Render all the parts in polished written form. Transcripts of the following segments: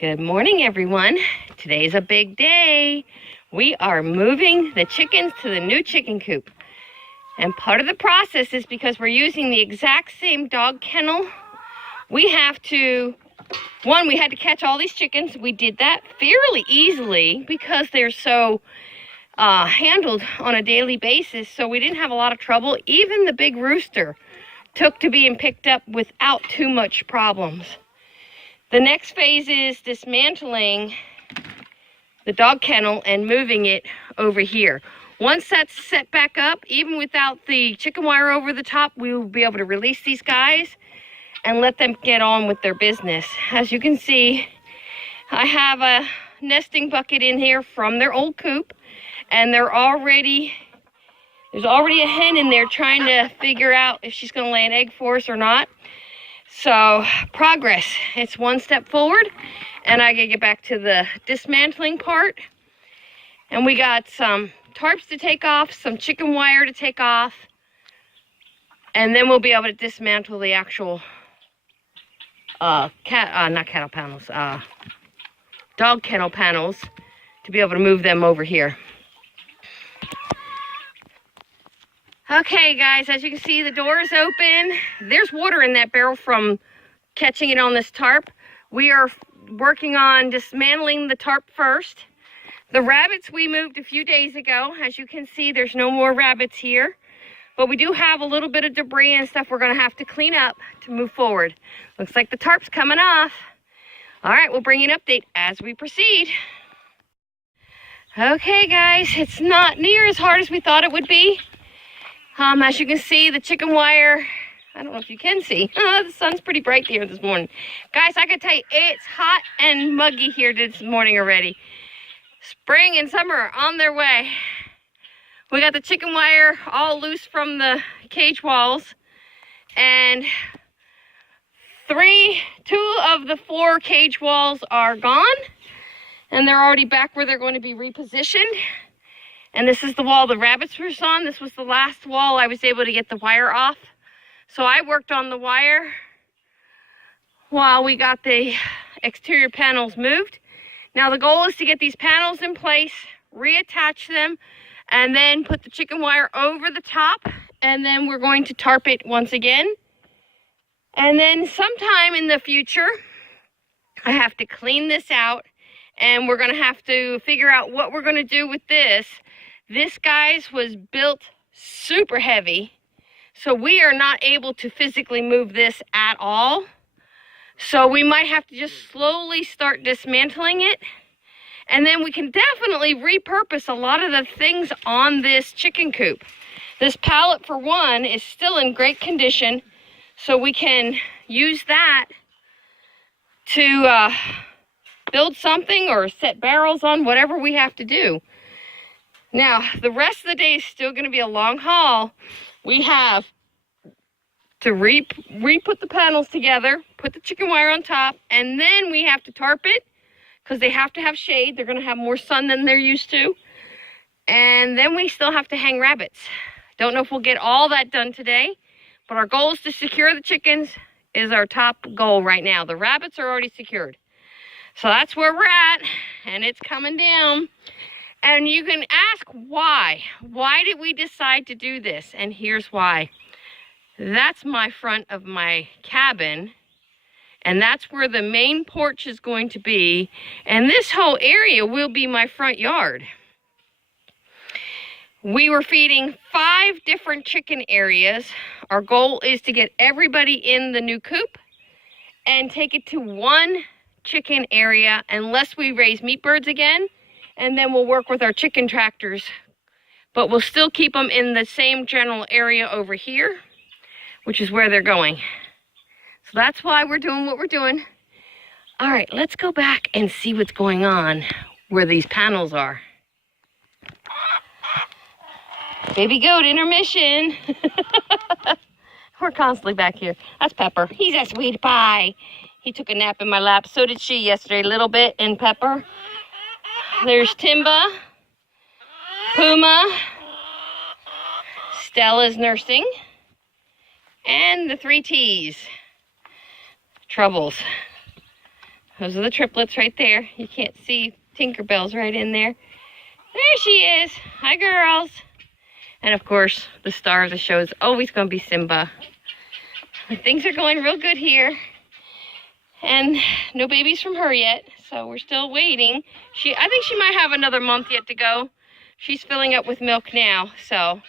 Good morning, everyone. Today's a big day. We are moving the chickens to the new chicken coop. And part of the process is because we're using the exact same dog kennel. We had to catch all these chickens. We did that fairly easily because they're so handled on a daily basis. So we didn't have a lot of trouble. Even the big rooster took to being picked up without too much problems. The next phase is dismantling the dog kennel and moving it over here. Once that's set back up, even without the chicken wire over the top, we will be able to release these guys and let them get on with their business. As you can see, I have a nesting bucket in here from their old coop, and there's already a hen in there trying to figure out if she's going to lay an egg for us or not. So, progress. It's one step forward, and I gotta get back to the dismantling part. And we got some tarps to take off, some chicken wire to take off, and then we'll be able to dismantle the actual dog kennel panels to be able to move them over here. Okay, guys, as you can see, the door is open. There's water in that barrel from catching it on this tarp. We are working on dismantling the tarp first. The rabbits we moved a few days ago. As you can see, there's no more rabbits here. But we do have a little bit of debris and stuff we're going to have to clean up to move forward. Looks like the tarp's coming off. All right, we'll bring you an update as we proceed. Okay, guys, it's not near as hard as we thought it would be. As you can see, the chicken wire, I don't know if you can see. The sun's pretty bright here this morning. Guys, I can tell you, it's hot and muggy here this morning already. Spring and summer are on their way. We got the chicken wire all loose from the cage walls. And two of the 4 cage walls are gone. And they're already back where they're going to be repositioned. And this is the wall the rabbits were on. This was the last wall I was able to get the wire off. So I worked on the wire while we got the exterior panels moved. Now the goal is to get these panels in place, reattach them, and then put the chicken wire over the top. And then we're going to tarp it once again. And then sometime in the future, I have to clean this out. And we're going to have to figure out what we're going to do with this. This, guys, was built super heavy, so we are not able to physically move this at all. So we might have to just slowly start dismantling it, and then we can definitely repurpose a lot of the things on this chicken coop. This pallet, for one, is still in great condition, so we can use that to build something or set barrels on, whatever we have to do. Now, the rest of the day is still going to be a long haul. We have to re-put the panels together, put the chicken wire on top, and then we have to tarp it because they have to have shade. They're going to have more sun than they're used to. And then we still have to hang rabbits. Don't know if we'll get all that done today, but our goal is to secure the chickens is our top goal right now. The rabbits are already secured. So that's where we're at, and it's coming down. And you can ask why. Why did we decide to do this? And here's why. That's my front of my cabin, and that's where the main porch is going to be. And this whole area will be my front yard. We were feeding 5 different chicken areas. Our goal is to get everybody in the new coop and take it to one chicken area unless we raise meat birds again. And then we'll work with our chicken tractors, but we'll still keep them in the same general area over here, which is where they're going. So that's why we're doing what we're doing. All right, let's go back and see what's going on where these panels are. Baby goat intermission. We're constantly back here. That's Pepper. He's a sweet pie. He took a nap in my lap. So did she yesterday, a little bit, in Pepper. There's Timba, Puma, Stella's nursing, and the 3 T's. Troubles. Those are the triplets right there. You can't see Tinkerbell's right in there. There she is. Hi, girls. And of course, the star of the show is always going to be Simba. Things are going real good here. And no babies from her yet, so we're still waiting. I think she might have another month yet to go. She's filling up with milk now, so.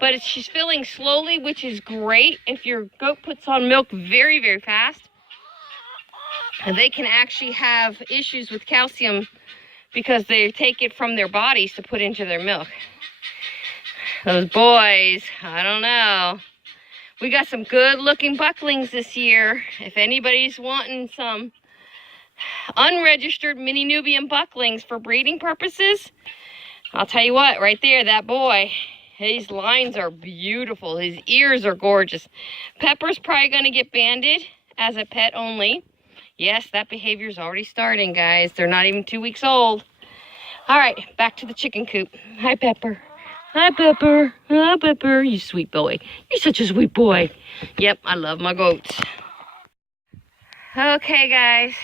But she's filling slowly, which is great. If your goat puts on milk very, very fast, they can actually have issues with calcium because they take it from their bodies to put into their milk. Those boys, I don't know. We got some good looking bucklings this year. If anybody's wanting some unregistered mini Nubian bucklings for breeding purposes, I'll tell you what, right there, that boy, his lines are beautiful. His ears are gorgeous. Pepper's probably gonna get banded as a pet only. Yes, that behavior's already starting, guys. They're not even 2 weeks old. All right, back to the chicken coop. Hi, Pepper. Hi, Pepper. Hi, Pepper. You sweet boy. You're such a sweet boy. Yep, I love my goats. Okay, guys.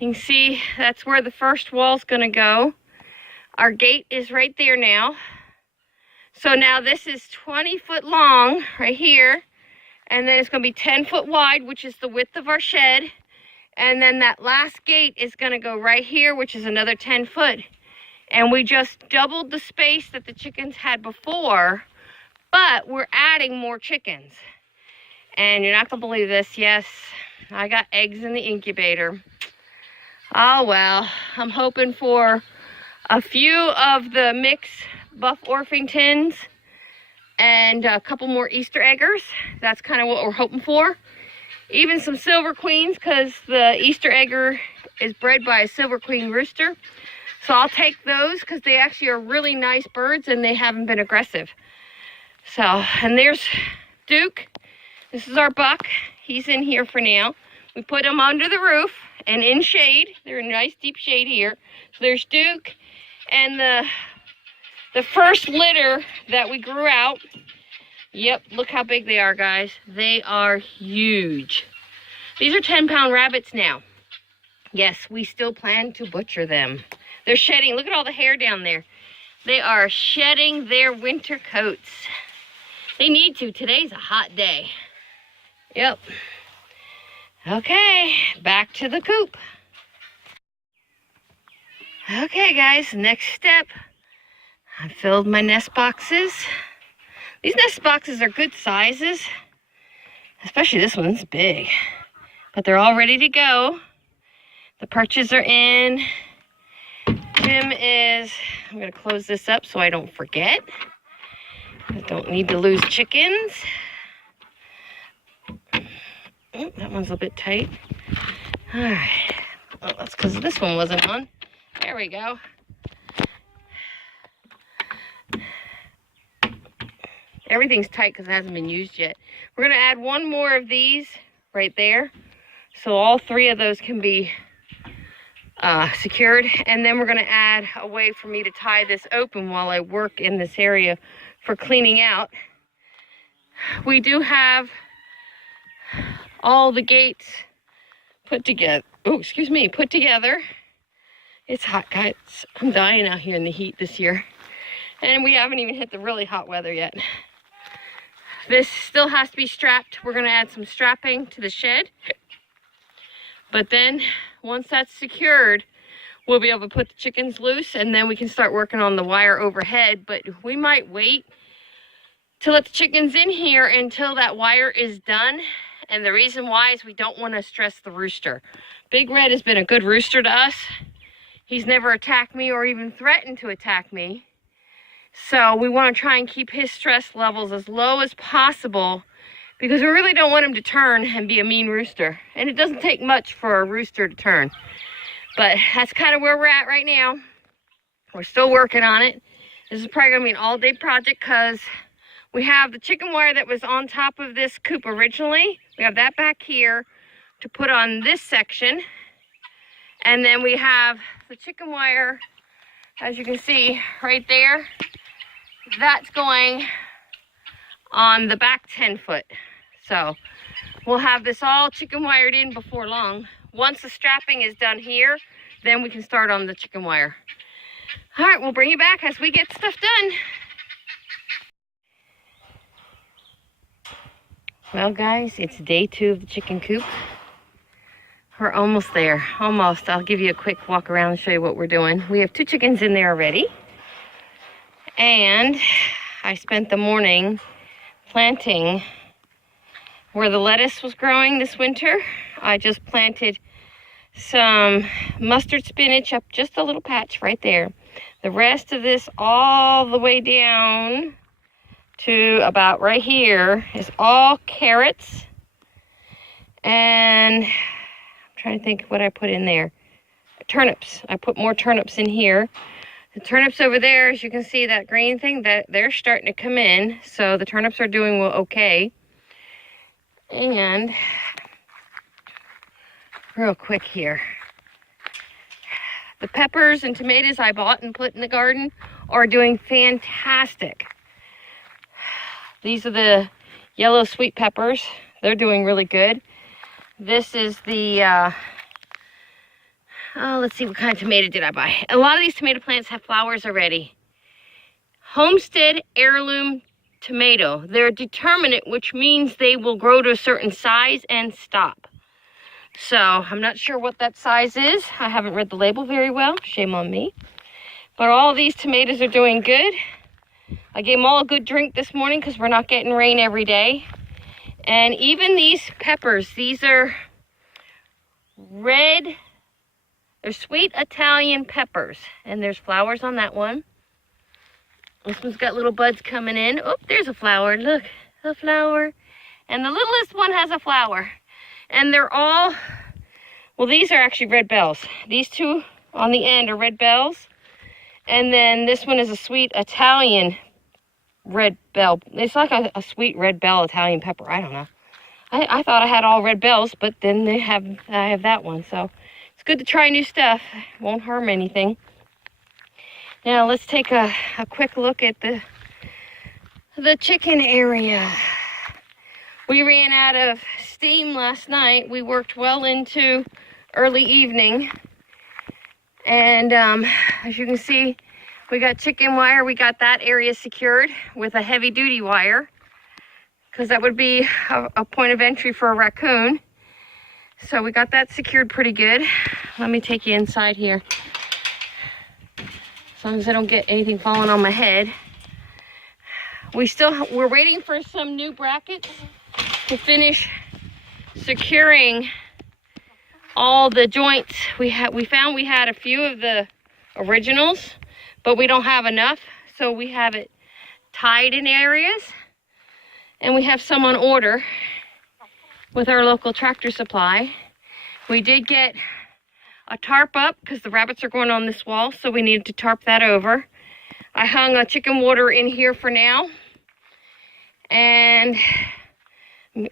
You can see that's where the first wall's gonna go. Our gate is right there now. So now this is 20 foot long right here. And then it's gonna be 10 foot wide, which is the width of our shed. And then that last gate is gonna go right here, which is another 10 foot. And we just doubled the space that the chickens had before, but we're adding more chickens. And you're not gonna believe this. Yes, I got eggs in the incubator. Oh well, I'm hoping for a few of the mixed Buff Orpingtons and a couple more Easter eggers. That's kind of what we're hoping for. Even some Silver Queens, because the Easter egger is bred by a Silver Queen rooster. So I'll take those because they actually are really nice birds and they haven't been aggressive. So, and there's Duke. This is our buck. He's in here for now. We put him under the roof and in shade. They're in nice deep shade here. So there's Duke and the first litter that we grew out. Yep, look how big they are, guys. They are huge. These are 10-pound rabbits now. Yes, we still plan to butcher them. They're shedding. Look at all the hair down there. They are shedding their winter coats. They need to. Today's a hot day. Yep. Okay, back to the coop. Okay, guys, next step. I filled my nest boxes. These nest boxes are good sizes, especially this one's big, but they're all ready to go. The perches are in. Jim is, I'm gonna close this up so I don't forget. I don't need to lose chickens. Oh, that one's a bit tight. All right, oh, that's because this one wasn't on. There we go. Everything's tight because it hasn't been used yet. We're going to add one more of these right there. So all three of those can be secured. And then we're going to add a way for me to tie this open while I work in this area for cleaning out. We do have all the gates put together. Oh, excuse me, put together. It's hot, guys. I'm dying out here in the heat this year. And we haven't even hit the really hot weather yet. This still has to be strapped. We're going to add some strapping to the shed. But then, once that's secured, we'll be able to put the chickens loose, and then we can start working on the wire overhead. But we might wait to let the chickens in here until that wire is done. And the reason why is we don't want to stress the rooster. Big Red has been a good rooster to us. He's never attacked me or even threatened to attack me. So we want to try and keep his stress levels as low as possible because we really don't want him to turn and be a mean rooster. And it doesn't take much for a rooster to turn. But that's kind of where we're at right now. We're still working on it. This is probably going to be an all-day project because we have the chicken wire that was on top of this coop originally. We have that back here to put on this section. And then we have the chicken wire, as you can see, right there. That's going on the back 10 foot. So we'll have this all chicken wired in before long. once the strapping is done here, then we can start on the chicken wire. All right, we'll bring you back as we get stuff done. Well, guys, it's day 2 of the chicken coop. We're almost there, almost. I'll give you a quick walk around and show you what we're doing. We have 2 chickens in there already. And I spent the morning planting where the lettuce was growing this winter. I just planted some mustard spinach up just a little patch right there. The rest of this all the way down to about right here is all carrots. And I'm trying to think what I put in there. Turnips. I put more turnips in here. The turnips over there, as you can see, that green thing, that they're starting to come in. So the turnips are doing well, okay. And real quick here, the peppers and tomatoes I bought and put in the garden are doing fantastic. These are the yellow sweet peppers. They're doing really good. This is the, let's see, what kind of tomato did I buy? A lot of these tomato plants have flowers already. Homestead Heirloom Tomato. They're determinate, which means they will grow to a certain size and stop. So I'm not sure what that size is. I haven't read the label very well. Shame on me. But all these tomatoes are doing good. I gave them all a good drink this morning because we're not getting rain every day. And even these peppers, these are red, they're sweet Italian peppers. And there's flowers on that one. This one's got little buds coming in. Oh, there's a flower. Look, a flower. And the littlest one has a flower. And they're all, well, these are actually red bells. These 2 on the end are red bells. And then this one is a sweet Italian red bell. It's like a sweet red bell Italian pepper. I don't know. I thought I had all red bells, but then I have that one. So it's good to try new stuff. Won't harm anything. Now let's take a quick look at the chicken area. We ran out of steam last night. We worked well into early evening. And as you can see, we got chicken wire. We got that area secured with a heavy duty wire, because that would be a point of entry for a raccoon. So we got that secured pretty good. Let me take you inside here, as long as I don't get anything falling on my head. We're waiting for some new brackets to finish securing all the joints. We found we had a few of the originals, but we don't have enough, so we have it tied in areas, and we have some on order with our local Tractor Supply. We did get a tarp up because the rabbits are going on this wall, so we needed to tarp that over. I hung a chicken water in here for now, and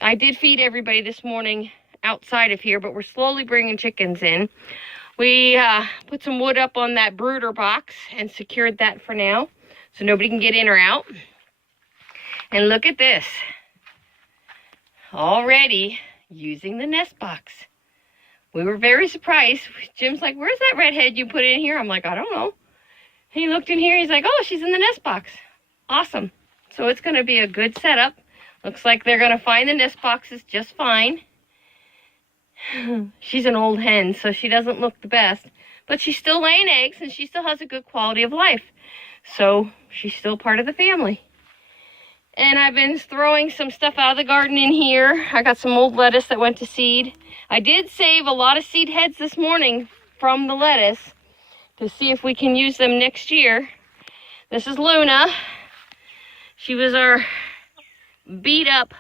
I did feed everybody this morning outside of here, but we're slowly bringing chickens in. We put some wood up on that brooder box and secured that for now, so nobody can get in or out. And look at this. Already using the nest box. We were very surprised. Jim's like, "Where's that redhead you put in here?" I'm like, "I don't know." He looked in here, he's like, "Oh, she's in the nest box." Awesome. So it's going to be a good setup. Looks like they're going to find the nest boxes just fine. She's an old hen, so she doesn't look the best, but she's still laying eggs and she still has a good quality of life. So she's still part of the family. And I've been throwing some stuff out of the garden in here. I got some old lettuce that went to seed. I did save a lot of seed heads this morning from the lettuce to see if we can use them next year. This is Luna. She was our beat up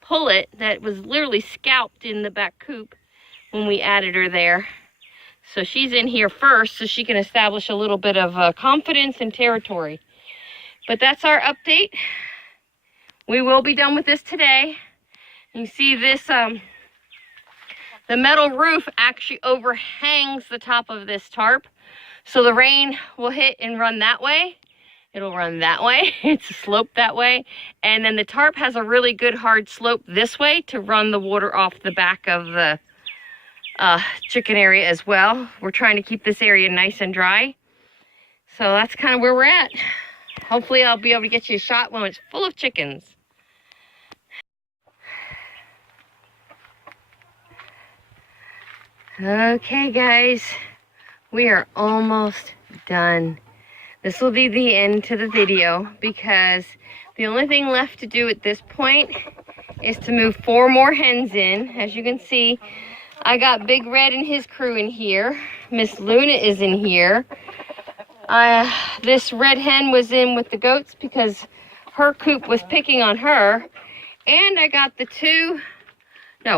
pullet that was literally scalped in the back coop when we added her there. So she's in here first so she can establish a little bit of confidence and territory. But that's our update. We will be done with this today. You see this, the metal roof actually overhangs the top of this tarp. So the rain will hit and run that way. It'll run that way. It's a slope that way. And then the tarp has a really good hard slope this way to run the water off the back of chicken area as well. We're trying to keep this area nice and dry. So that's kind of where we're at. Hopefully I'll be able to get you a shot when it's full of chickens. Okay guys, we are almost done. This will be the end to the video because the only thing left to do at this point is to move 4 more hens in. As you can see, I got Big Red and his crew in here. Miss Luna is in here. This red hen was in with the goats because her coop was picking on her. And I got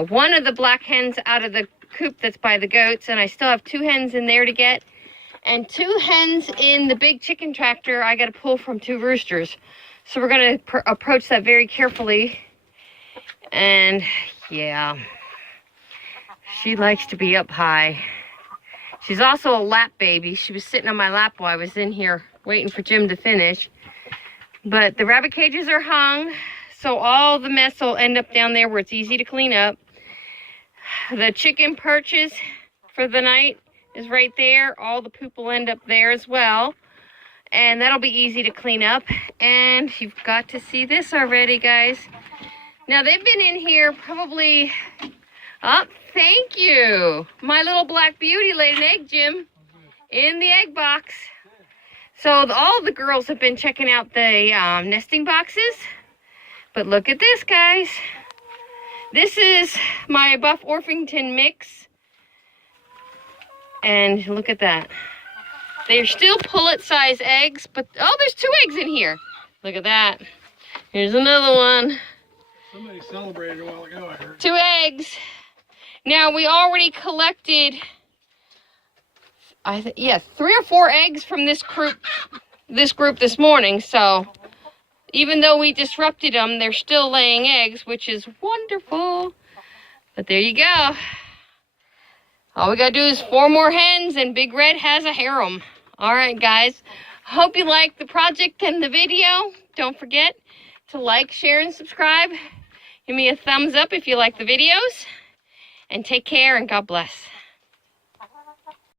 one of the black hens out of the coop that's by the goats, and I still have 2 hens in there to get. And 2 hens in the big chicken tractor I got to pull from 2 roosters. So we're going to approach that very carefully. And yeah, she likes to be up high. She's also a lap baby. She was sitting on my lap while I was in here waiting for Jim to finish. But the rabbit cages are hung, so all the mess will end up down there where it's easy to clean up. The chicken perches for the night is right there. All the poop will end up there as well. And that'll be easy to clean up. And you've got to see this already, guys. Now, they've been in here probably... Oh, thank you. My little black beauty laid an egg, Jim, in the egg box. So all the girls have been checking out the nesting boxes. But look at this, guys. This is my Buff Orpington mix. And look at that. They're still pullet-size eggs, but oh, there's 2 eggs in here. Look at that. Here's another one. Somebody celebrated a while ago, I heard. 2 eggs. Now, we already collected, 3 or 4 eggs from this group this morning. So, even though we disrupted them, they're still laying eggs, which is wonderful. But there you go. All we got to do is 4 more hens, and Big Red has a harem. All right, guys. Hope you liked the project and the video. Don't forget to like, share, and subscribe. Give me a thumbs up if you like the videos. And take care, and God bless.